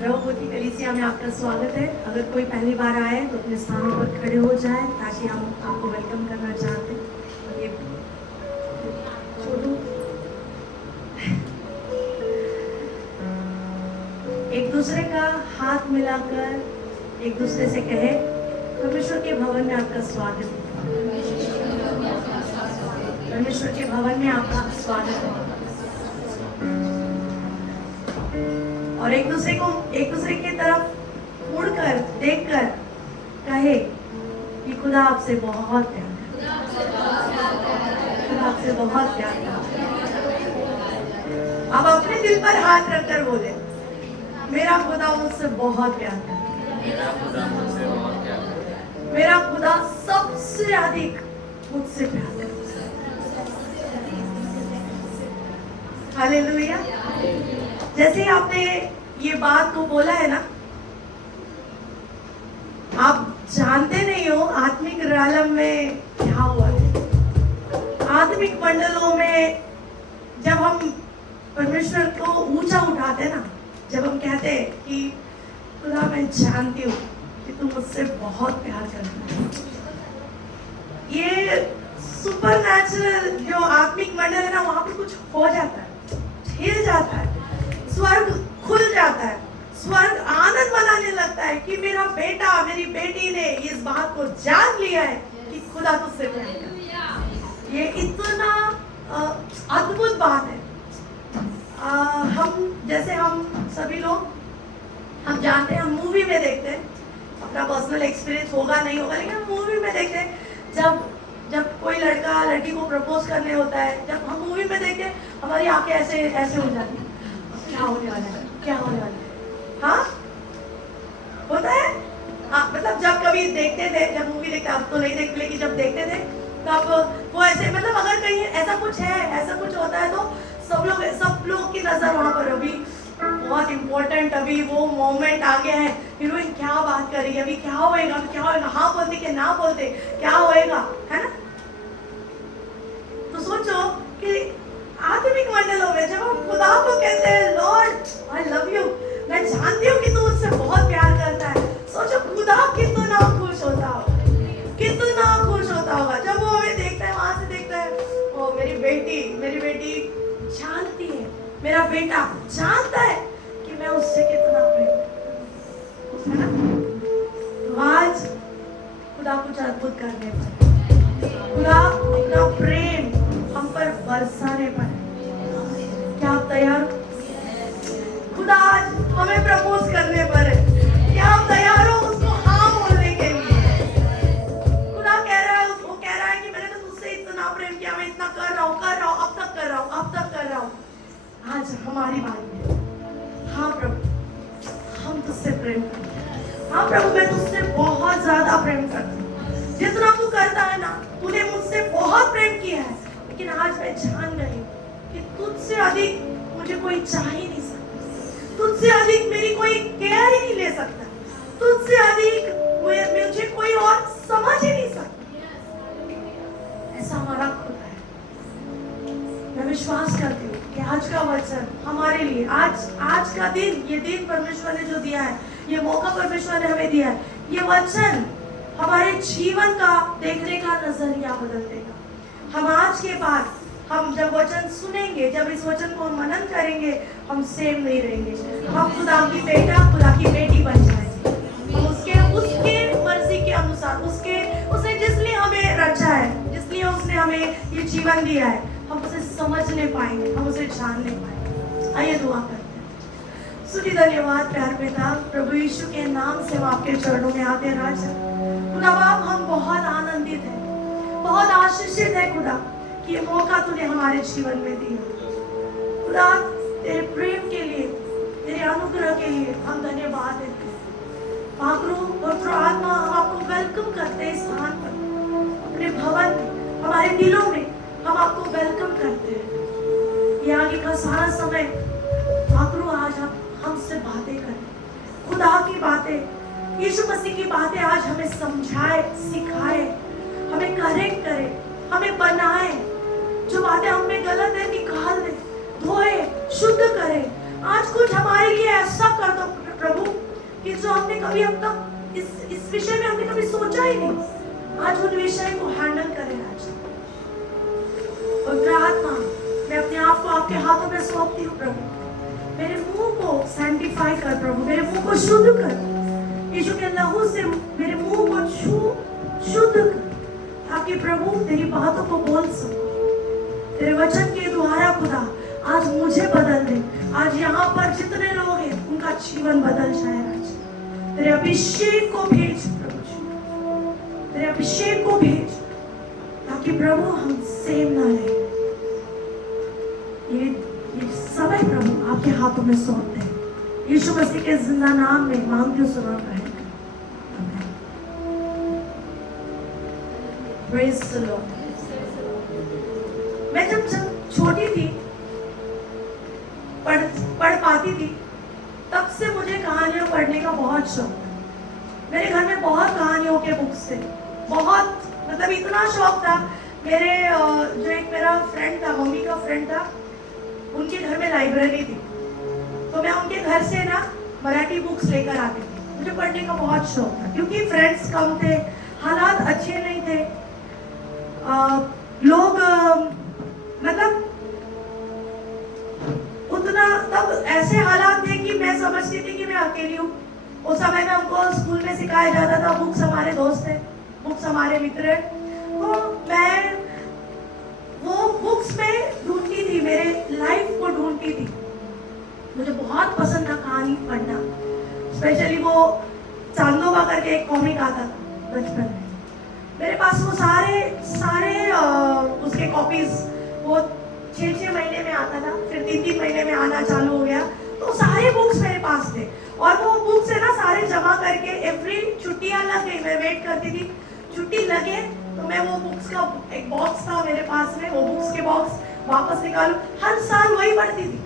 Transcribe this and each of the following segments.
प्रभु की कलीसिया में आपका स्वागत है। अगर कोई पहली बार आए तो अपने स्थानों पर खड़े हो जाए ताकि हम आपको वेलकम करना चाहते हैं। ये छोटू एक दूसरे का हाथ मिलाकर एक दूसरे से कहे, परमेश्वर के भवन में आपका स्वागत है। परमेश्वर के भवन में आपका स्वागत है। और एक दूसरे की तरफ मुड़कर देखकर कहे कि खुदा आपसे बहुत प्यार करता है। खुदा आपसे बहुत प्यार करता है। अब अपने दिल पर हाथ रखकर बोले, मेरा खुदा मुझसे बहुत प्यार करता है। मेरा खुदा सबसे अधिक मुझसे प्यार करता है। हालेलुया। जैसे आपने ये बात को बोला है ना, आप जानते नहीं हो आत्मिक आलम में क्या हुआ है। आत्मिक मंडलों में जब हम परमेश्वर को ऊंचा उठाते ना, जब हम कहते हैं कि खुदा मैं जानती हूँ कि तू मुझसे बहुत प्यार करता है, ये सुपर नेचुरल जो आत्मिक मंडल है ना, वहां पर कुछ हो जाता है, हिल जाता है, स्वर्ग खुल जाता है, स्वर्ग आनंद मनाने लगता है कि मेरा बेटा मेरी बेटी ने इस बात को जान लिया है कि खुदा तुझसे प्यार करता है। ये इतना अद्भुत बात है। हम सभी लोग हम जानते हैं, हम मूवी में देखते हैं, अपना पर्सनल एक्सपीरियंस होगा नहीं होगा, लेकिन हम मूवी में देखते हैं जब कोई लड़का लड़की को प्रपोज करने होता है, जब हम मूवी में देखते हैं हमारी आंखें ऐसे ऐसे हो जाती हैं, क्या होने वाला है, क्या होने वाला है। हाँ होता है। मतलब जब कभी देखते थे, जब मूवी देखते, अब तो नहीं देखते, लेकिन जब देखते थे तब वो ऐसे, मतलब अगर कहीं ऐसा कुछ है, ऐसा कुछ होता है तो सब लोग की नजर वहां पर, अभी बहुत इंपॉर्टेंट, अभी वो मोमेंट आ गया है, हीरोइन क्या बात कर रही है, अभी क्या होएगा, क्या होएगा, हाँ बोलते कि ना बोलते, क्या होएगा, है ना। तो सोचो कि आत्मिक मंडलों में जब हम खुदा को कहते हैं, लॉर्ड आई लव यू, मैं जानती हूँ कि तू मुझसे बहुत प्यार करता है, सोचो खुदा कितना खुश होता होगा, कितना खुश होता होगा जब वो हमें देखता है, वहां से देखता है, ओ मेरी बेटी जानती है, मेरा बेटा जानता है कि मैं उससे कितना प्रेम, है ना। तो आज खुदा कुछ अद्भुत करने पर, खुदा अपना प्रेम हम पर बरसाने पर, क्या आप तैयार हो? खुदा आज हमें प्रपोज करने पर है, क्या आप तैयार हो उसको हाँ बोलने के लिए? खुदा कह रहा है, उसको कह रहा है कि मैंने तो तुझसे इतना प्रेम किया, मैं इतना कर रहा हूँ, अब तक कर रहा हूँ। आज हमारी बारी है। हाँ प्रभु, हम तुझसे प्रेम करते हैं। हाँ प्रभु, मैं तुझसे बहुत ज्यादा प्रेम करती हूँ, जितना तू करता है ना, तूने मुझसे बहुत प्रेम किया है, लेकिन आज मैं जान गई कि तुझसे अधिक मुझे कोई चाह ही नहीं सकता, तुझसे अधिक मेरी कोई केयर ही नहीं ले सकता, तुझसे अधिक मुझे कोई और समझ ही नहीं सकता। ऐसा हमारा खुदा है। मैं विश्वास करती हूँ कि आज का वचन हमारे लिए, आज का दिन, ये दिन परमेश्वर ने जो दिया है, ये मौका परमेश्वर ने हमें दिया है, ये वचन हमारे जीवन का देखने का नजरिया बदल देगा। हम आज के बाद, हम जब वचन सुनेंगे, जब इस वचन को मनन करेंगे, हम सेम नहीं रहेंगे, हम खुदा की बेटा, खुदा की बेटी बन जाएंगे। हम उसके मर्जी के अनुसार, उसने जिसलिए हमें रचा है, जिसलिए उसने हमें ये जीवन दिया है, हम उसे समझने पाएंगे, हम उसे जानने पाएंगे। आइए दुआ करते हैं। सुनी धन्यवाद प्यार पिता, प्रभु यीशु के नाम से हम आपके चरणों में आते हैं राजा। खुदा बाप, हम बहुत आनंदित हैं, बहुत आशीषित है खुदा कि ये मौका तूने हमारे जीवन में दिया। खुदा तेरे प्रेम के लिए, तेरे अनुग्रह के लिए हम धन्यवाद देते हैं। पवित्र आत्मा, हम आपको वेलकम करते हैं इस स्थान पर, अपने भवन में, हमारे दिलों में हम आपको वेलकम करते हैं। ये आगे का सारा समय आखिर आज आप हमसे बातें करें, खुदा की बातें, यीशु मसीह की बातें आज हमें समझाए, सिखाए, हमें करेक्ट करे, हमें बनाए, जो बातें हमें गलत है निकाल दे, धोए, शुद्ध करे। आज कुछ हमारे लिए ऐसा कर दो प्रभु जो हमने कभी अब तक इस विषय में हमने कभी सोचा ही नहीं, आज उन विषय को हैंडल करें। आज पवित्र आत्मा, मैं अपने आप को आपके हाथों में सौंपती हूँ प्रभु। मेरे मुंह को सैंटिफाई कर प्रभु, मेरे मुंह को शुद्ध कर, यीशु के लहू से मेरे मुंह को शुद्ध कर, ताकि प्रभु तेरी बातों को बोल सकूं। तेरे वचन के द्वारा खुदा आज मुझे बदल दे। आज यहाँ पर जितने लोग हैं उनका जीवन बदल जाए। आज तेरे अभिषेक को भेज प्रभु जी, तेरे अभिषेक को भेज, ताकि प्रभु हम सेम ना रहे। ये समय प्रभु आपके हाथों में सौंपते हैं, यीशु मसीह के जिंदा नाम में मांगती हूँ, सुना है। Praise the Lord। मैं जब छोटी थी, पढ़ पाती थी, तब से मुझे कहानियां पढ़ने का बहुत शौक था। मेरे घर में बहुत कहानियों के बुक्स थे, बहुत, मतलब इतना शौक था। मेरे जो एक मेरा फ्रेंड था, मम्मी का फ्रेंड था, उनके घर में लाइब्रेरी थी, तो मैं उनके घर से ना मराठी बुक्स लेकर आती थी। मुझे पढ़ने का बहुत शौक था, क्योंकि फ्रेंड्स कम थे, हालात अच्छे नहीं थे, लोग मतलब उतना, तब ऐसे हालात थे कि मैं समझती थी कि मैं अकेली हूँ। उस समय में हमको स्कूल में सिखाया जाता था, बुक्स हमारे दोस्त है, बुक्स हमारे मित्र है। तो मैं वो बुक्स में ढूंढती थी, मेरे लाइफ को ढूंढती थी। मुझे बहुत पसंद था कहानी पढ़ना, स्पेशली वो चांदोबा करके एक कॉमिक आता था बचपन में। मेरे पास वो सारे उसके कॉपीज, वो 6 महीने में आता था, फिर 3 महीने में आना चालू हो गया। तो सारे बुक्स मेरे पास थे, और वो बुक्स है ना सारे जमा करके, एवरी छुट्टियां लग गई, मैं वेट करती थी छुट्टी लगे तो मैं वो बुक्स का एक बॉक्स था मेरे पास में, वो बुक्स के बॉक्स वापस निकालूं। हर साल वही पढ़ती थी,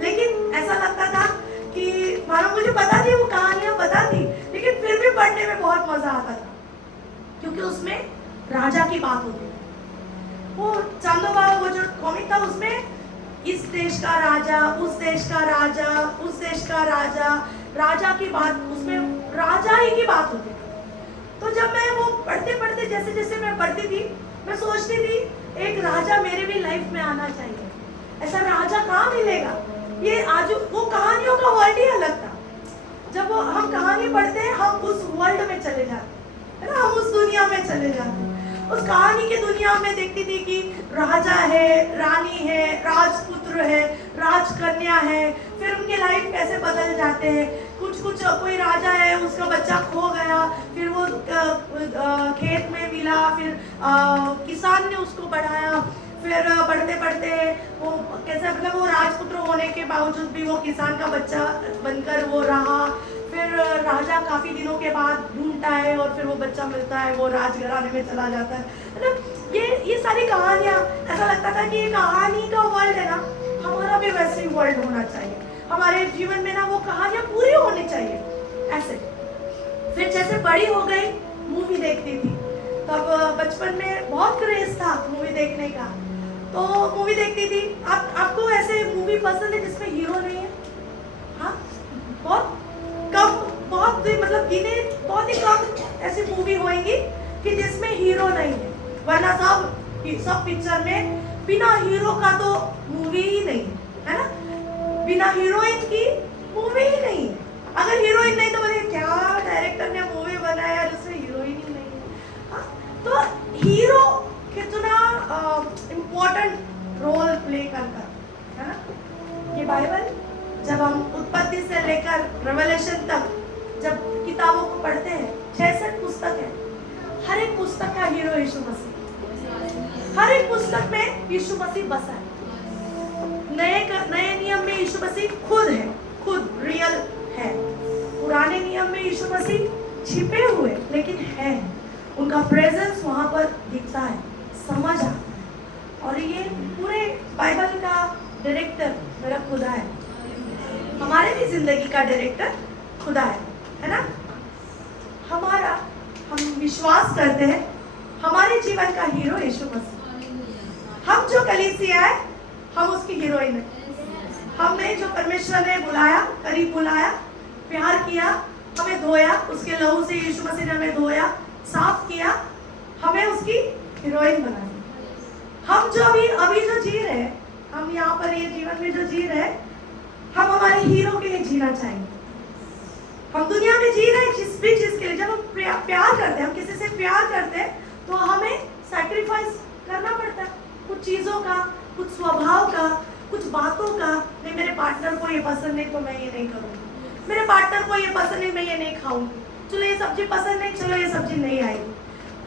लेकिन ऐसा लगता था कि मानो मुझे पता थी, वो कहानियां पता थी, लेकिन फिर भी पढ़ने में बहुत मजा आता था, क्योंकि उसमें राजा की बात होती थी। वो चांदोबा, वो जो कॉमिक था, उसमें इस देश का राजा, उस देश का राजा, उस देश का राजा, राजा की बात, उसमें राजा ही की बात होती थी। तो जब मैं वो पढ़ते पढ़ते, जैसे जैसे मैं पढ़ती थी, मैं सोचती थी एक राजा मेरे भी लाइफ में आना चाहिए। ऐसा राजा कहाँ मिलेगा? ये आज वो कहानियों का वर्ल्ड ही अलग था। जब वो हम कहानी पढ़ते हैं, हम उस वर्ल्ड में चले जाते है ना, हम उस दुनिया में चले जाते हैं। उस कहानी की दुनिया में देखती थी कि राजा है, रानी है, राजपुत्र है, राजकन्या है, फिर उनके लाइफ कैसे बदल जाते हैं। कुछ कोई राजा है, उसका बच्चा खो गया, फिर वो खेत में मिला, फिर किसान ने उसको बढ़ाया, फिर बढ़ते बढ़ते वो कैसे, मतलब वो राजपुत्र होने के बावजूद भी वो किसान का बच्चा बनकर वो रहा। फिर राजा काफी दिनों के बाद ढूंढता है, और फिर वो बच्चा मिलता है, वो राजघराने में चला जाता है। मतलब ये सारी कहानियां, ऐसा लगता था कि ये कहानी का वर्ल्ड है ना, हमारा भी वैसे ही वर्ल्ड होना चाहिए। हमारे जीवन में ना वो कहानियां पूरी होनी चाहिए ऐसे। फिर जैसे बड़ी हो गई, मूवी देखती थी, तब बचपन में बहुत क्रेज था मूवी देखने का, तो मूवी देखती थी। आपको ऐसे मूवी पसंद है जिसमें हीरो नहीं है? हाँ, बहुत कम, बहुत मतलब गिने, बहुत ही कम ऐसी मूवी होंगी कि जिसमें हीरो नहीं है, वरना सब पिक्चर में बिना हीरो का तो मूवी ही नहीं है ना, बिना हीरोइन की मूवी ही नहीं। अगर हीरोइन नहीं तो बोले क्या डायरेक्टर ने मूवी बनाया जिसमें हीरोइन ही नहीं है। हाँ? तो हीरो कितना इम्पोर्टेंट रोल प्ले करता है ना। ये बाइबल जब हम उत्पत्ति से लेकर रेवलेशन तक जब किताबों को पढ़ते हैं, 66 पुस्तक है, हर एक पुस्तक का हीरो यीशु मसीह, हर एक पुस्तक में यीशु मसीह बसा है। नए नियम में यीशु मसीह खुद है, खुद रियल है। पुराने नियम में यीशु मसीह छिपे हुए लेकिन है, उनका प्रेजेंस वहां पर दिखता है, समझ आता है। और ये पूरे बाइबल का डायरेक्टर मेरा खुदा है, हमारे भी जिंदगी का डायरेक्टर खुदा है ना। हम विश्वास करते हैं हमारे जीवन का हीरो यीशु मसीह। हम जो कलीसिया है, हम उसकी हीरोइन है। हमें जो परमेश्वर ने बुलाया, करीब बुलाया, प्यार किया, हमें धोया, उसके लहू से यीशु मसीह ने हमें धोया, साफ किया, हमें उसकी हीरोइन बना दिया। हम जो अभी जो जी रहे हैं, हम यहाँ पर ये जीवन में जो जी रहे हैं, हम हमारे हीरो के लिए जीना चाहेंगे। हम दुनिया में जी रहे हैं जिस भी चीज के लिए। जब हम प्यार करते हैं, हम किसी से प्यार करते हैं, तो हमें सैक्रिफाइस करना पड़ता है, कुछ चीजों का, कुछ स्वभाव का, कुछ बातों का। नहीं, मेरे पार्टनर को ये पसंद नहीं तो मैं ये नहीं करूँगी, मेरे पार्टनर को ये पसंद नहीं, मैं ये नहीं खाऊंगी, चलो ये सब्जी पसंद नहीं, चलो ये सब्जी नहीं आएगी,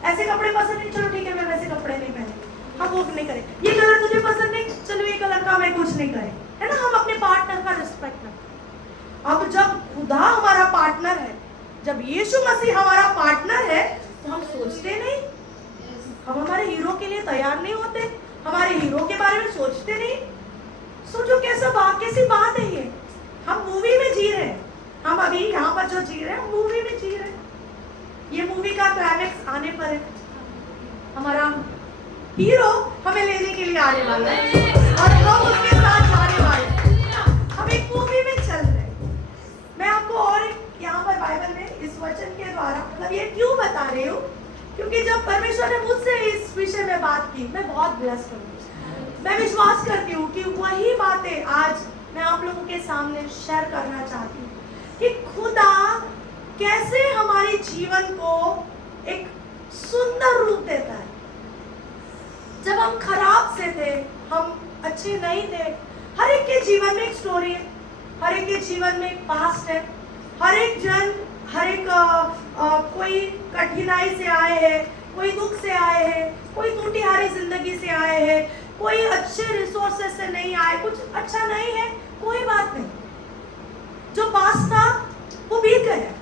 ऐसे कपड़े पसंद नहीं, चलो ठीक है मैं वैसे कपड़े नहीं पहने, हम वो नहीं करें, ये कलर तुझे पसंद नहीं, चलो ये कलर का मैं कुछ नहीं करें, है ना। हम अपने पार्टनर का रिस्पेक्ट करते। अब जब खुदा हमारा पार्टनर है, जब यीशु मसीह हमारा पार्टनर है, तो हम सोचते नहीं, हम हमारे हीरो के लिए तैयार नहीं होते, हमारे हीरो के बारे में सोचते नहीं। सोचो कैसी बात है ये। हम मूवी में जी रहे हैं, हम अभी यहाँ पर जो जी रहे हैं, मूवी में जी रहे हैं। ये मूवी का क्लाइमेक्स आने पर है, हमारा हीरो हमें लेने के लिए आने वाला है और हम उसके साथ जाने वाले हैं। हम एक मूवी में चल रहे हैं। मैं आपको और यहाँ पर बाइबल में इस वचन के द्वारा, मतलब ये क्यों बता रही हूँ, क्योंकि जब परमेश्वर ने मुझसे इस विषय में बात की, मैं बहुत ब्लेस्ड हूँ। मैं विश्वास करती हूँ कि वही बातें आज मैं आप लोगों के सामने शेयर करना चाहती हूँ कि खुदा कैसे हमारे जीवन को एक सुंदर रूप देता है। जब हम खराब से थे, हम अच्छे नहीं थे। हर एक के जीवन में एक स्टोरी है, हर एक के जीवन में एक पास्ट है। हर एक जन, हर एक कोई कठिनाई से आए हैं, कोई दुख से आए हैं, कोई टूटी हारी जिंदगी से आए हैं, कोई अच्छे रिसोर्सेस से नहीं आए, कुछ अच्छा नहीं है, कोई बात नहीं। जो पास्ट था वो बीत गया,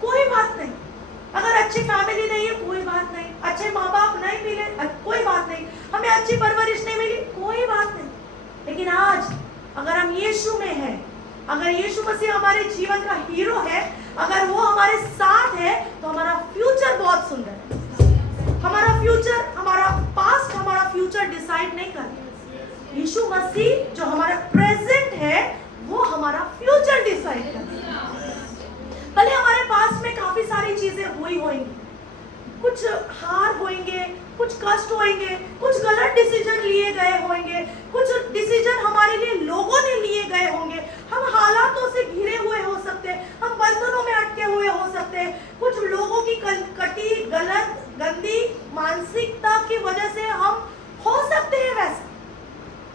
कोई बात नहीं। अगर अच्छी फैमिली नहीं है, कोई बात नहीं। अच्छे माँ बाप नहीं मिले, कोई बात नहीं। हमें अच्छी परवरिश नहीं मिली, कोई बात नहीं। लेकिन आज अगर हम यीशु में हैं, अगर यीशु मसीह हमारे जीवन का हीरो है, अगर वो हमारे साथ है, तो हमारा फ्यूचर बहुत सुंदर है। हमारा फ्यूचर, हमारा पास्ट हमारा फ्यूचर डिसाइड नहीं करता। यीशु मसीह जो हमारा प्रेजेंट है, वो हमारा फ्यूचर डिसाइड करता है। भले हमारे पास में काफी सारी चीजें हुई होंगी, कुछ हार होंगे, कुछ कष्ट होंगे, कुछ गलत डिसीजन लिए गए होंगे, कुछ डिसीजन हमारे लिए लोगों ने लिए गए होंगे। हम हालातों से घिरे हुए हो सकते हैं, हम बंधनों में अटके हुए हो सकते हैं, कुछ लोगों की कटी गलत गंदी मानसिकता की वजह से हम हो सकते हैं वैसा।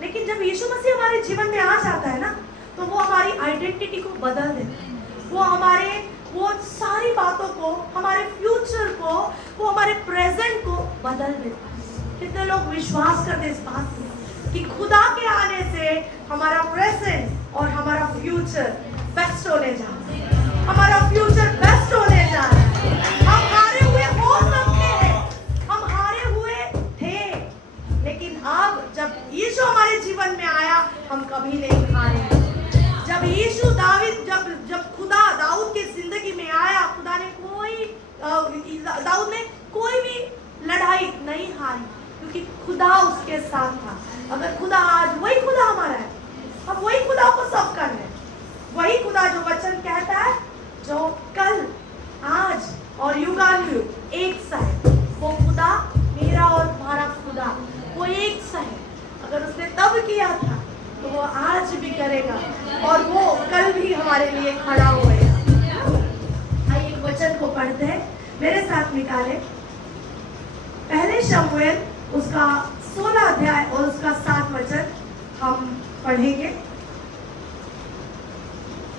लेकिन जब यीशु मसीह हमारे जीवन में आ जाता है ना, तो वो हमारी आइडेंटिटी को बदल देता है। वो सारी बातों को, हमारे फ्यूचर को, वो हमारे प्रेजेंट को बदल देता है। कितने लोग विश्वास करते हैं इस बात में कि खुदा के आने से हमारा प्रेजेंट और हमारा फ्यूचर बेस्ट होने जा रहा है, हमारा फ्यूचर बेस्ट होने जा रहा है। हम हारे हुए हो सकते हैं, हम हारे हुए थे, लेकिन अब जब यीशु हमारे जीवन में आया, हम कभी नहीं हारे। जब यीशु जब खुदा दाऊद की जिंदगी में आया, दाऊद ने कोई भी लड़ाई नहीं हारी, क्योंकि खुदा उसके साथ था। अगर खुदा आज, वही खुदा हमारा है, हम वही खुदा को सर्व कर रहे हैं। वही खुदा जो वचन कहता है, जो कल, आज और युगानुयुग एक सा है, वो खुदा, मेरा और तुम्हारा खुदा, वो एक सा है। अगर उसने तब किया था, तो वो आज भी करेगा और वो कल भी हमारे लिए खड़ा होएगा। आइए एक वचन को पढ़ते हैं, मेरे साथ निकाले। पहले शमूएल उसका 16 अध्याय और उसका 7 वचन हम पढ़ेंगे।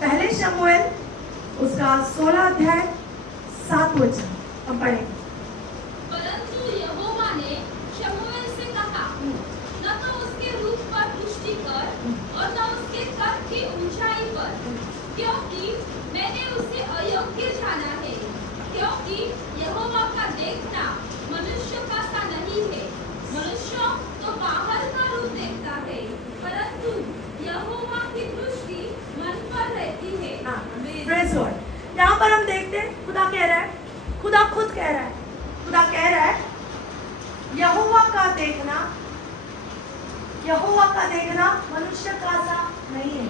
पहले शमूएल उसका 16 अध्याय 7 वचन हम पढ़ेंगे। परंतु यहोवा ने शमूएल से कहा, न तो उसके रूप पर दृष्टि कर और न उसके कद की ऊंचाई पर, क्योंकि मैंने उसे अयोग्य जाना है। क्योंकि यहोवा का देखना मनुष्य का सा नहीं है। मनुष्य तो बाहर का रूप देखता है, परंतु यहोवा की दृष्टि मन पर रहती है। Praise God. यहाँ पर हम देखते हैं, खुदा कह रहा है, खुदा खुद कह रहा है, खुदा कह रहा है, यहोवा का देखना मनुष्य का सा नहीं है।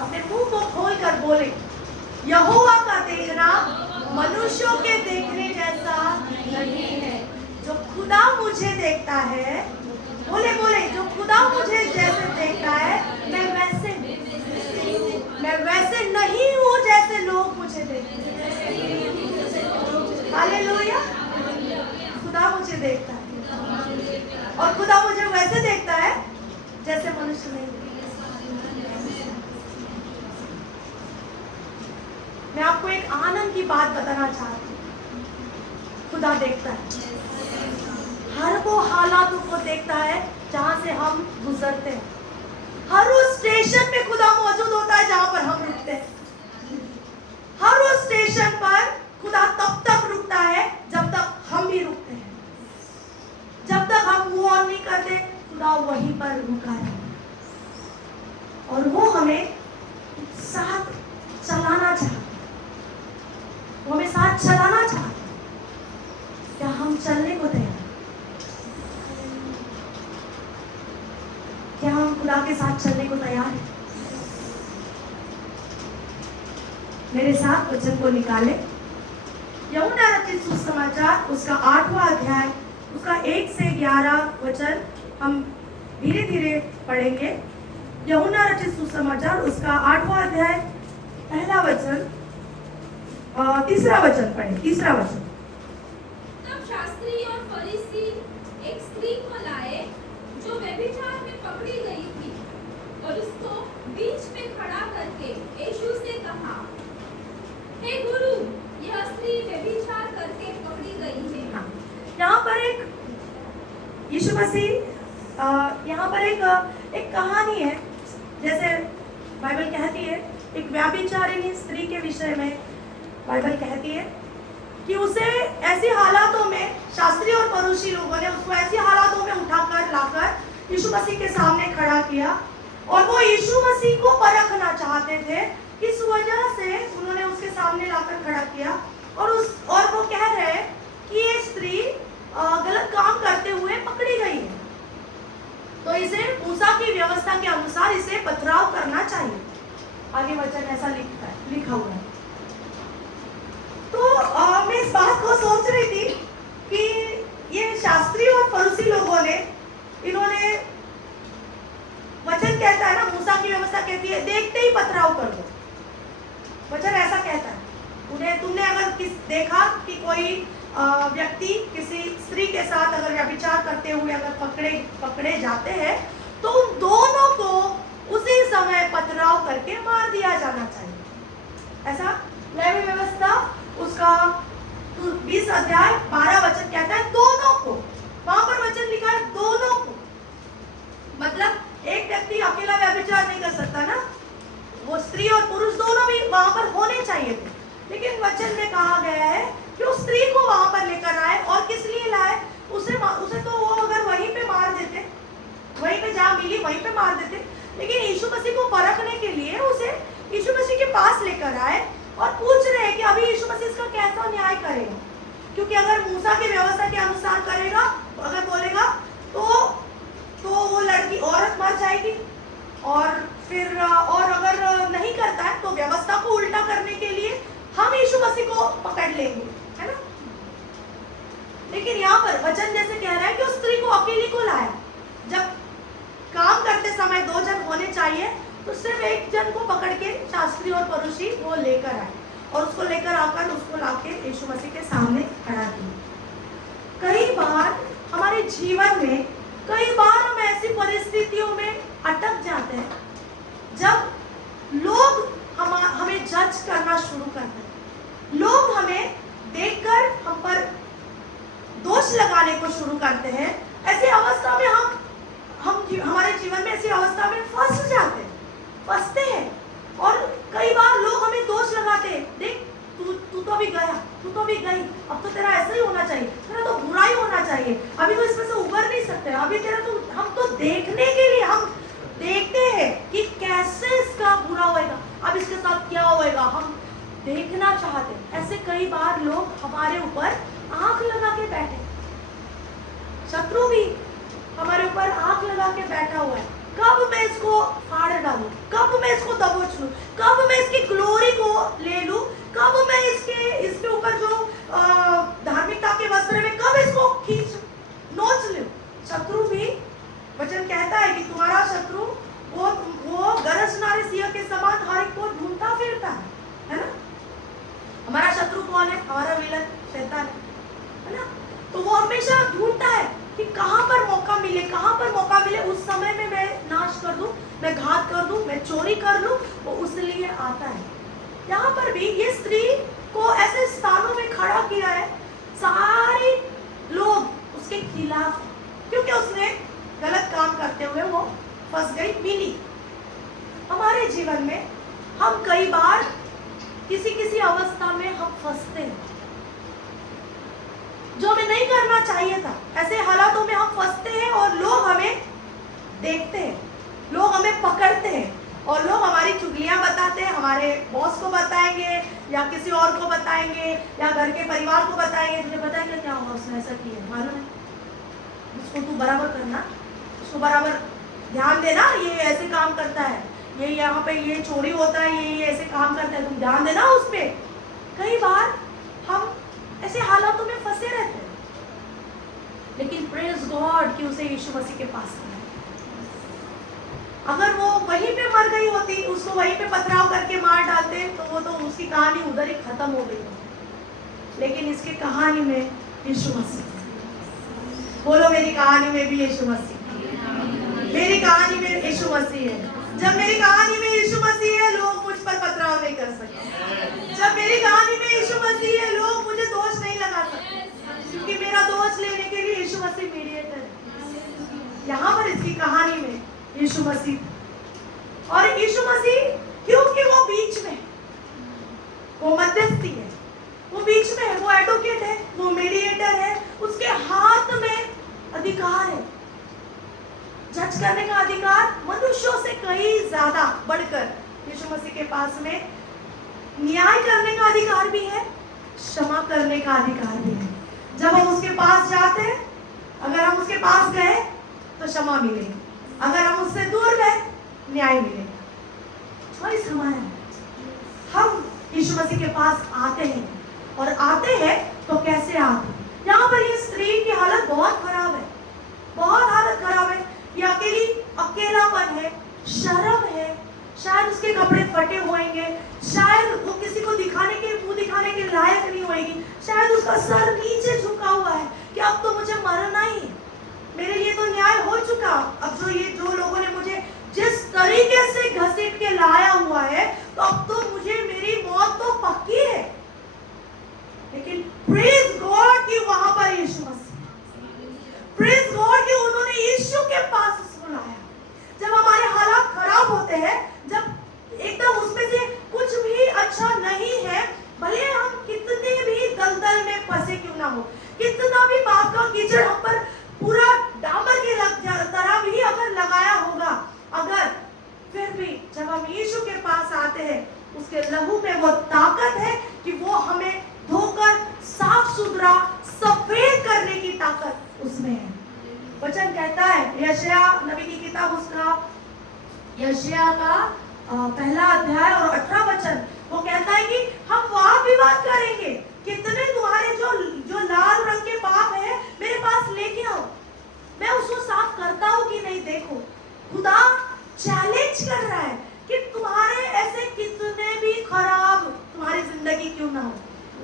अपने मुंह को खोल कर बोले, यहोवा का देखना मनुष्यों के देखने जैसा नहीं है। जो खुदा मुझे देखता है, बोले बोले, जो खुदा मुझे जैसे देखता है, मैं वैसे नहीं हूँ जैसे लोग मुझे देखते हैं। हालेलुया। खुदा मुझे देखता है और खुदा मुझे वैसे देखता है जैसे मनुष्य नहीं देखता। मैं आपको एक आनंद की बात बताना चाहती हूँ। खुदा देखता है, हर वो हालातों को देखता है जहां से हम गुजरते हैं। हर उस स्टेशन पे खुदा मौजूद होता है जहां पर हम रुकते हैं। हर उस स्टेशन पर खुदा तब तक रुकता है जब तक हम भी रुकते हैं। जब तक हम मूव ऑन नहीं करते, खुदा वहीं पर रुका है और वो हमें साथ चलाना चाहता है। वो हमें साथ चलाना चाहता है। क्या हम चलने को तैयार? क्या हम खुदा के साथ चलने को तैयार हैं? मेरे साथ वचन को निकाले। यूहन्ना रचित सुसमाचार उसका 8वां अध्याय उसका 1 से 11 वचन हम धीरे धीरे पढ़ेंगे। यूहन्ना रचित सुसमाचार उसका 8वां अध्याय पहला वचन, तीसरा वचन पढ़े। तीसरा वचन। तब शास्त्री और फरीसी एक स्त्री को लाए जो व्यभिचार में पकड़ी गई थी और उसको बीच में खड़ा करके यीशु से कहा, हे गुरु, यह स्त्री व्यभिचार करके पकड़ी गई है। हाँ, यहाँ पर एक यीशु मसीह यहाँ पर एक कहानी है। जैसे बाइबल कहती है, एक व्यभिचारिणी स्त्री के विषय में बाइबल कहती है कि उसे ऐसी हालातों में शास्त्री और फरीसी लोगों ने उसको ऐसी हालातों में उठाकर लाकर यीशु मसीह के सामने खड़ा किया और वो यीशु मसीह को परखना चाहते थे। इस वजह से उन्होंने उसके सामने लाकर खड़ा किया और वो कह रहे हैं कि ये स्त्री गलत काम करते हुए पकड़ी गई है, तो इसे मूसा की व्यवस्था के अनुसार इसे पथराव करना चाहिए। आगे वचन ऐसा लिखा हुआ है। तो मैं इस बात को सोच रही थी कि ये शास्त्री और फरीसी लोगों ने, इन्होंने, वचन कहता है ना, मूसा की व्यवस्था कहती है देखते ही पथराव कर दो। वचन ऐसा कहता है। तुमने अगर देखा कि कोई व्यक्ति किसी स्त्री के साथ अगर व्यभिचार करते हुए अगर पकड़े जाते हैं तो उन दोनों को उसी समय पथराव करके मार दिया जाना चाहिए। ऐसा लेवी व्यवस्था उसका 20 अध्याय 12 वचन कहता है दोनों को। वहां पर वचन लिखा है दोनों को, मतलब एक व्यक्ति अकेला व्यभिचार नहीं कर सकता ना, वो स्त्री और पुरुष दोनों भी वहां पर होने चाहिए थे। लेकिन वचन में कहा गया है कि उस स्त्री को वहां पर लेकर आए और किस लिए लाए? उसे तो वो अगर वहीं पे मार देते, वहीं पे जहां मिली वहीं पे मार देते, लेकिन यीशु मसीह को परखने के लिए उसे यीशु मसीह के पास लेकर आए और पूछ रहे हैं कि अभी यीशु मसीह इसका कैसा न्याय करेगा। क्योंकि अगर मूसा की व्यवस्था के अनुसार करेगा, अगर बोलेगा तो वो लड़की औरत मर जाएगी और फिर और अगर नहीं करता है तो व्यवस्था को उल्टा करने के लिए हम यीशु मसीह को पकड़ लेंगे, है ना। लेकिन यहाँ पर वचन जैसे कह रहा है कि उस स्त्री को अकेली को लाया। जब काम करते समय 2 जन होने चाहिए तो सिर्फ एक जन को पकड़ के शास्त्री और फरीसी वो लेकर आए और उसको लेकर आकर उसको लाके यीशु मसीह के सामने खड़ा किया। कई बार हमारे जीवन में, कई बार हम ऐसी परिस्थितियों में अटक जाते हैं जब लोग हमें जज करना शुरू करते हैं। लोग हमें देखकर हम पर दोष लगाने को शुरू करते हैं। ऐसी अवस्था में हम हमारे जीवन में ऐसी अवस्था में फंसते हैं और कई बार लोग हमें दोष लगाते हैं, देख तू तो अभी गया, तू तो अभी गई, अब तो तेरा ऐसा ही होना चाहिए, तेरा तो बुरा ही होना चाहिए, अभी तो इसमें से उबर नहीं सकते, अभी तेरा तो, हम तो देखने के लिए हम देखते हैं कि कैसे इसका बुरा होएगा, अब इसके साथ क्या होएगा, हम देखना चाहते हैं। ऐसे कई बार लोग हमारे ऊपर आंख लगा के बैठे, शत्रु भी हमारे ऊपर आंख लगा के बैठा हुआ है, कब मैं इसको फाड़ डालूं, कब मैं इसको दबोच लूं, कब मैं इसकी ग्लोरी को ले लूं कौन है? हमारा विलन शैतान है ना। तो वो हमेशा ढूंढता है कि कहाँ पर मौका मिले, कहाँ पर मौका मिले, उस समय में मैं नाश कर दूं, मैं घात कर दूं, मैं चोरी कर लूं, वो उसलिए आता है। यहाँ पर भी ये स्त्री को ऐसे स्थानों में खड़ा किया है, सारे लोग उसके खिलाफ, क्योंकि उसने गलत काम करते हुए वो फंस गई मिली। हमारे जीवन में हम कई बार किसी अवस्था में हम फंसते हैं, जो हमें नहीं करना चाहिए था। ऐसे हालातों में हम फंसते हैं और लोग हमें देखते हैं, लोग हमें पकड़ते हैं और लोग हमारी चुगलियां बताते हैं, हमारे बॉस को बताएंगे या किसी और को बताएंगे या घर के परिवार को बताएंगे। तुझे पता है क्या हुआ, उसने ऐसा किया, मालूम है? उसको तू बराबर करना, उसको बराबर ध्यान देना, ये ऐसे काम करता है, ये यहाँ पे ये चोरी होता है, ये ऐसे काम करता है, तुम ध्यान देना उस पे। कई बार हम ऐसे हालातों में फंसे रहते हैं, लेकिन प्रेज गॉड कि उसे यीशु मसीह के पास आना है। अगर वो वहीं पे मर गई होती, उसको वहीं पे पथराव करके मार डालते, तो वो तो उसकी कहानी उधर ही खत्म हो गई होती। लेकिन इसकी कहानी में यीशु मसीह, बोलो मेरी कहानी में भी यीशु मसीह, मेरी कहानी में यीशु मसीह है। जब मेरी कहानी में यीशु मसीह है, लोग मुझ पर पथराव नहीं कर सकते। जब मेरी कहानी में यीशु मसीह है, लोग मुझे दोष नहीं लगा सकते, क्योंकि मेरा दोष लेने के लिए यीशु मसीह मीडिएटर है। यहाँ पर इसकी कहानी में यीशु मसीह, और यीशु मसीह क्योंकि वो बीच में, वो मध्यस्थी है, वो बीच में है, वो एडवोकेट है, वो मीडिएटर है, उसके हाथ में अधिकार है, जज करने का अधिकार मनुष्यों से कई ज्यादा बढ़कर यीशु मसीह के पास में न्याय करने का अधिकार भी है, क्षमा करने का अधिकार भी है। जब हम उसके पास जाते हैं, अगर हम उसके पास गए तो क्षमा मिलेगी, अगर हम उससे दूर गए न्याय मिलेगा। चॉइस हमारा है। हम यीशु मसीह के पास आते हैं, और आते हैं तो कैसे आते हैं? यहाँ पर ये स्त्री की हालत बहुत खराब है, बहुत हालत खराब है। ये अकेलापन है, शर्म है, शायद उसके कपड़े फटे होंगे, शायद वो किसी को मुंह दिखाने के लायक नहीं होगी, शायद उसका सर नीचे झुका हुआ है कि अब तो मुझे मरना ही है, मेरे लिए तो न्याय हो चुका। अब जो लोगों ने मुझे जिस तरीके से घसीट के लाया हुआ है, तो अब तो मुझे मेरी मौत तो पक्की है। लेकिन प्रेज गॉड कि वहां पर यीशु मसीह, प्रेज गॉड कि उन्होंने यीशु के पास उसको लाया। जब हमारे हालात खराब होते हैं, जब एकदम उसमें से कुछ भी अच्छा नहीं है, भले हम कितने भी दलदल में फंसे क्यों ना हो, कितना भी पाप का कीचड़ हम पर पूरा डामर के तरह भी अगर लगाया होगा, अगर फिर भी जब हम यीशु के पास आते हैं, उसके लहू में वो ताकत है कि वो हमें धोकर साफ सुथरा सफेद करने की ताकत उसमें है। वचन कहता है, यशायाह नबी की किताब, उसका यशायाह का पहला अध्याय और 18 वचन, वो कहता है कि हम वाद विवाद करेंगे, कितने तुम्हारे जो लाल रंग के पाप है मेरे पास लेके आओ, मैं उसको साफ करता हूँ कि नहीं। देखो, खुदा चैलेंज कर रहा है कि तुम्हारे ऐसे कितने भी खराब तुम्हारी जिंदगी क्यों ना हो,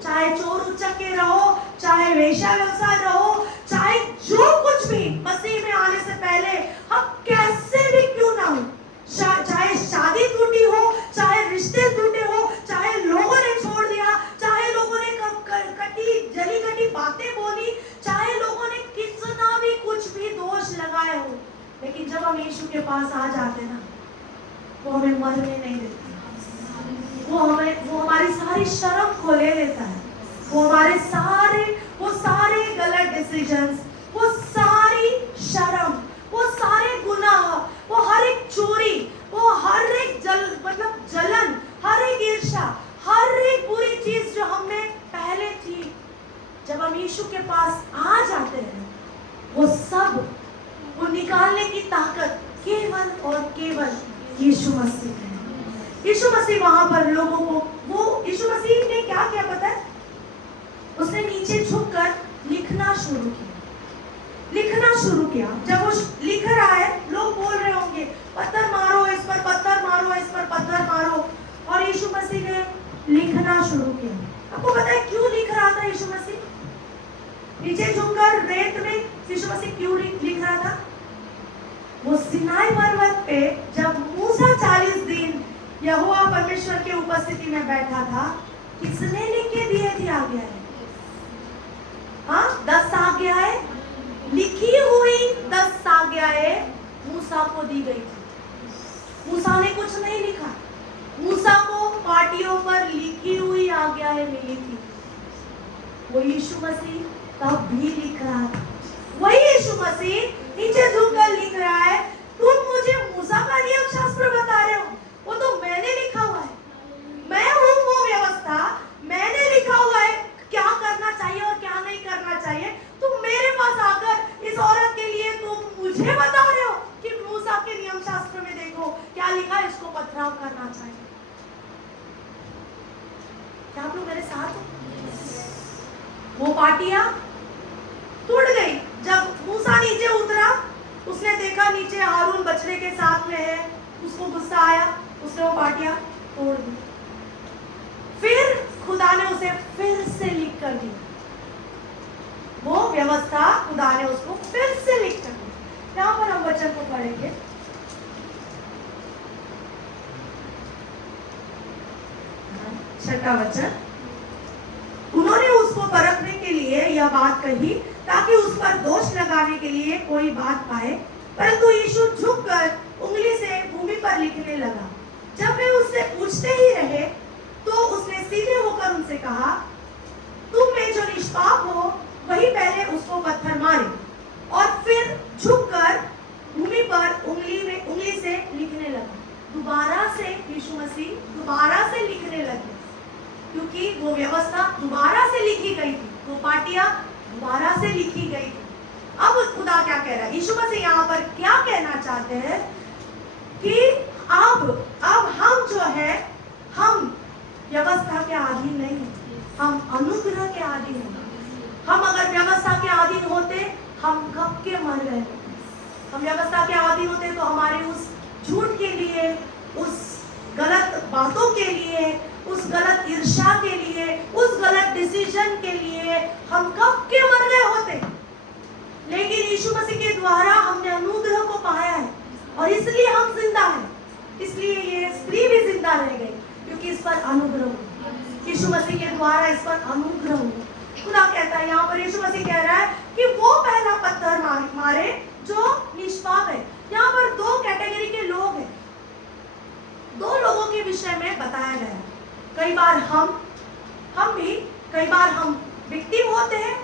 चाहे चोर उचक्के रहो, चाहे वेश्या व्यवसाय रहो, चाहे जो कुछ भी मसीह में आने से पहले हम कैसे भी क्यों ना हो, चाहे शादी टूटी हो, चाहे रिश्ते टूटे हो, चाहे लोगों ने छोड़ दिया, चाहे लोगों ने जली कटी बातें बोली, चाहे लोगों ने कितना भी कुछ भी दोष लगाए हो, लेकिन जब हम यीशु के पास आ जाते ना, वो हमें मरने नहीं देता, वो हमारी सारी शर्म को ले लेता है, वो सारे गलत डिसीजंस, वो सारी शर्म, वो सारे गुनाह, वो हर एक चोरी, वो हर एक जलन, हर एक ईर्ष्या, हर एक बुरी चीज जो हमें पहले थी, जब हम यीशु के पास आ जाते हैं, वो निकालने की ताकत केवल और केवल यीशु मसीह है। यीशु मसीह वहां पर लोगों को, यीशु मसीह ने क्या किया पता है? उसने नीचे झुककर लिखना शुरू किया। जब वो लिख रहा है, लोग बोल रहे होंगे, पत्थर मारो इस पर, पत्थर मारो इस पर, पत्थर मारो, और यीशु मसीह ने लिखना लिखना शुरू किया। आपको पता है क्यों लिख रहा था यीशु मसीह? नीचे झुककर रेत में यीशु मसीह क्यों लिख रहा था? वो सिनाई पर्वत पे जब मूसा 40 दिन यहोवा परमेश्वर के उपस्थिति में बैठा था, किसने लिख के दिए थी आज्ञाएं? हाँ, 10 आज्ञाएं लिखी हुई 10 आज्ञाएं मूसा को दी गई थी। मूसा ने कुछ नहीं लिखा, मूसा को पाटियों पर लिखी हुई आज्ञाएं मिली थी। वो यीशु मसीह तब भी लिख रहा था। वही यीशु मसीह नीचे झुककर लिख रहा है, तुम मुझे मूसा का नियम शास्त्र बता रहे हो, वो तो मैंने लिखा हुआ है। मैं हूँ वो व्यवस्था, मैंने लिखा हुआ है क्या करना चाहिए और क्या नहीं करना चाहिए। तुम मेरे पास आकर इस औरत के लिए तुम मुझे बता रहे हो कि मूसा के नियम शास्त्र में देखो क्या लिखा है, इसको पथराव करना चाहिए। क्या आप लोग मेरे साथ हो? वो पाटियां टूट गई। जब मूसा नीचे उतरा, उसने देखा नीचे हारून बछड़े के साथ में है, उसको गुस्सा आया, उसने वो पाटियां तोड़ दी। फिर खुदा ने उसे फिर से लिख कर दी, वो व्यवस्था खुदा ने उसको फिर से लिख कर दी। यहाँ पर हम वचन को पढ़ेंगे। छठा वचन, उन्होंने उसको परखने के लिए यह बात कही ताकि उस पर दोष लगाने के लिए कोई बात पाए, परंतु यीशु झुककर उंगली से भूमि पर लिखने लगा। जब वे उससे पूछते ही रहे तो उसने सीधे होकर उनसे कहा, तुम में जो निष्पाप हो वही पहले उसको पत्थर मारे। और फिर झुककर भूमि पर उंगली से लिखने लगा। दोबारा से यीशु मसीह दोबारा से लिखने लगे, क्योंकि वो व्यवस्था दोबारा से लिखी गई थी, वो पाटियां दोबारा से लिखी गई थी। अब खुदा क्या कह रहा है? यीशु मसीह यहाँ पर क्या कहना चाहते हैं कि अब हम जो है, हम व्यवस्था के अधीन नहीं, हम अनुग्रह के अधीन हैं। हम अगर व्यवस्था के अधीन होते, हम कब के मर गए। हम व्यवस्था के अधीन होते तो हमारे उस झूठ के लिए, उस गलत बातों के लिए, उस गलत ईर्ष्या के लिए, उस गलत डिसीजन के लिए हम कब के मर गए होते। लेकिन यीशु मसीह के द्वारा हमने अनुग्रह को पाया है और इसलिए हम जिंदा हैं। इसलिए ये स्त्री भी जिंदा रह गई, क्योंकि इस पर अनुग्रह हुआ। यीशु मसीह के द्वारा इस पर अनुग्रह हुआ। खुदा कहता है यहाँ पर, यीशु मसीह कह रहा है कि वो पहला पत्थर मारे जो निष्पाप है। यहाँ पर 2 कैटेगरी के लोग हैं, 2 लोगों के विषय में बताया गया है। कई बार कई बार हम विक्टिम होते हैं,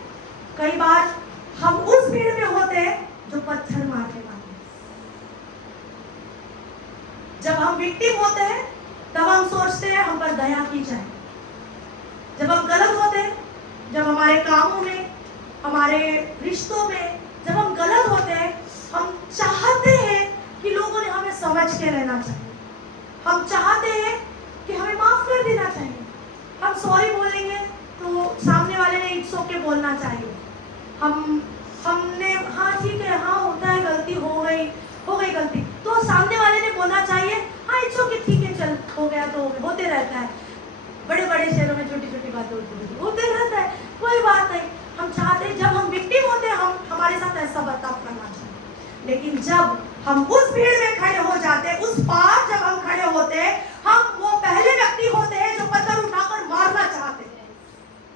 कई बार हम उस भीड़ में होते हैं जो पत्थर मारने वाले। जब हम विक्टिम होते हैं तब हम सोचते हैं हम पर दया की जाए। जब हम गलत होते हैं, जब हमारे कामों में, हमारे रिश्तों में जब हम गलत होते हैं, हम चाहते हैं कि लोगों ने हमें समझ के रहना चाहिए। हम चाहते हैं कि हमें माफ कर देना चाहिए। हम सॉरी बोलेंगे तो सामने वाले ने इट्स ओके बोलना चाहिए। हमने हाँ ठीक है, हाँ होता है, गलती हो गई गलती, तो सामने वाले ने बोलना चाहिए हाँ इट्स ओके, ठीक है, चल हो गया तो होते रहता है। बड़े बड़े शहरों में छोटी छोटी बातें होते रहता है, कोई बात नहीं। हम चाहते हैं जब हम विक्टिम होते हैं, हमारे साथ ऐसा बर्ताव करना चाहिए। लेकिन जब हम उस भीड़ में खड़े हो जाते हैं, उस पार जब हम खड़े होते हैं, हम वो पहले व्यक्ति होते हैं जो पत्थर उठाकर मारना चाहते हैं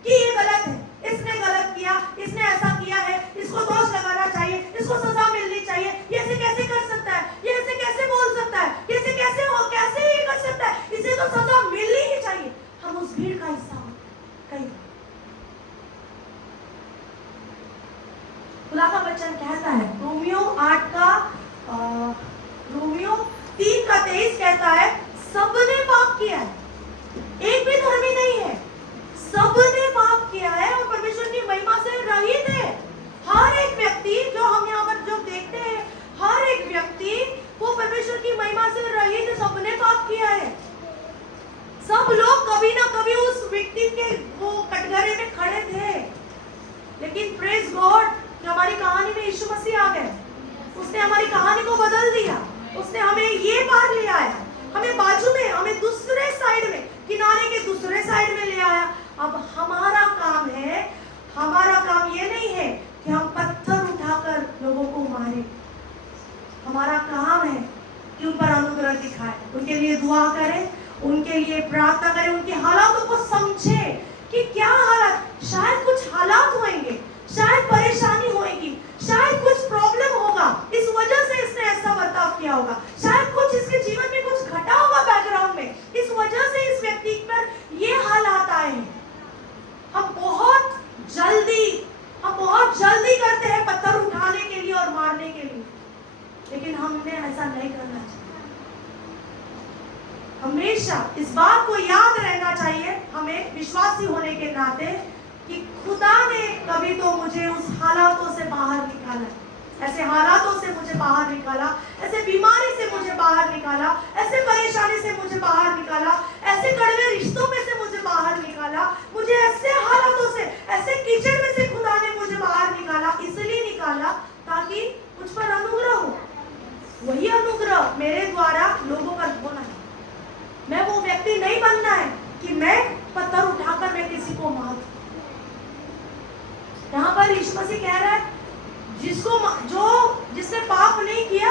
कि ये गलत है, इसने गलत किया, इसने ऐसा किया है, इसको दोष लगाना चाहिए, इसको सजा मिलनी चाहिए, ये ऐसे कैसे कर सकता है, ये ऐसे कैसे बोल सकता है, ये ऐसे कैसे ये कर सकता है, इसे तो सजा मिलनी ही चाहिए। हम उस भीड़ का हिस्सा हो कई। खुदा का वचन कहता है, रोमियो 3:23 कहता है, सबने पाप किया है, एक भी धर्मी नहीं है, सबने पाप किया है और परमेश्वर की महिमा से रहित है। हर एक व्यक्ति जो हम यहाँ पर जो देखते हैं, हर एक व्यक्ति वो परमेश्वर की महिमा से रहित है, सबने पाप किया है। सब लोग कभी ना कभी उस व्यक्ति के वो कटघरे में खड़े थे। लेकिन प्रेज गॉड, हमारी कहानी में यीशु मसीह आ गए, उसने हमारी कहानी को बदल दिया। उसने हमें ये पार ले आया, हमें बाजू में, हमें दूसरे साइड में, किनारे के दूसरे साइड में दुआ करें, उनके लिए प्रार्थना करें, उनके हालातों को समझें कि क्या हालात, शायद कुछ हालात होंगे, शायद परेशानी होगी, शायद कुछ प्रॉब्लम होगा, इस वजह से इसने ऐसा बर्ताव किया होगा, शायद कुछ इसके जीवन में कुछ घटा होगा बैकग्राउंड में, इस वजह से इस व्यक्ति पर ये हालात आए हैं। हम बहुत जल्दी करते हैं पत्थर उठाने के लिए और मारने के लिए, लेकिन हमें ऐसा नहीं करना चाहिए। हमेशा इस बात को याद रहना चाहिए हमें विश्वासी होने के नाते कि खुदा ने कभी तो मुझे उस हालातों से बाहर निकाला, ऐसे हालातों से मुझे बाहर निकाला, ऐसे बीमारी से मुझे बाहर निकाला, ऐसे परेशानी से मुझे बाहर निकाला, ऐसे कड़वे रिश्तों में से मुझे बाहर निकाला, मुझे ऐसे हालातों से, ऐसे कीचड़ में से खुदा ने मुझे बाहर निकाला, इसलिए निकाला ताकि मुझ पर अनुग्रह हो। वही अनुग्रह मेरे द्वारा लोगों पर होना है। मैं वो व्यक्ति नहीं बनना है कि मैं पत्थर उठाकर मैं किसी को मार। यहाँ पर यीशु मसीह कह रहा है जिसने पाप नहीं किया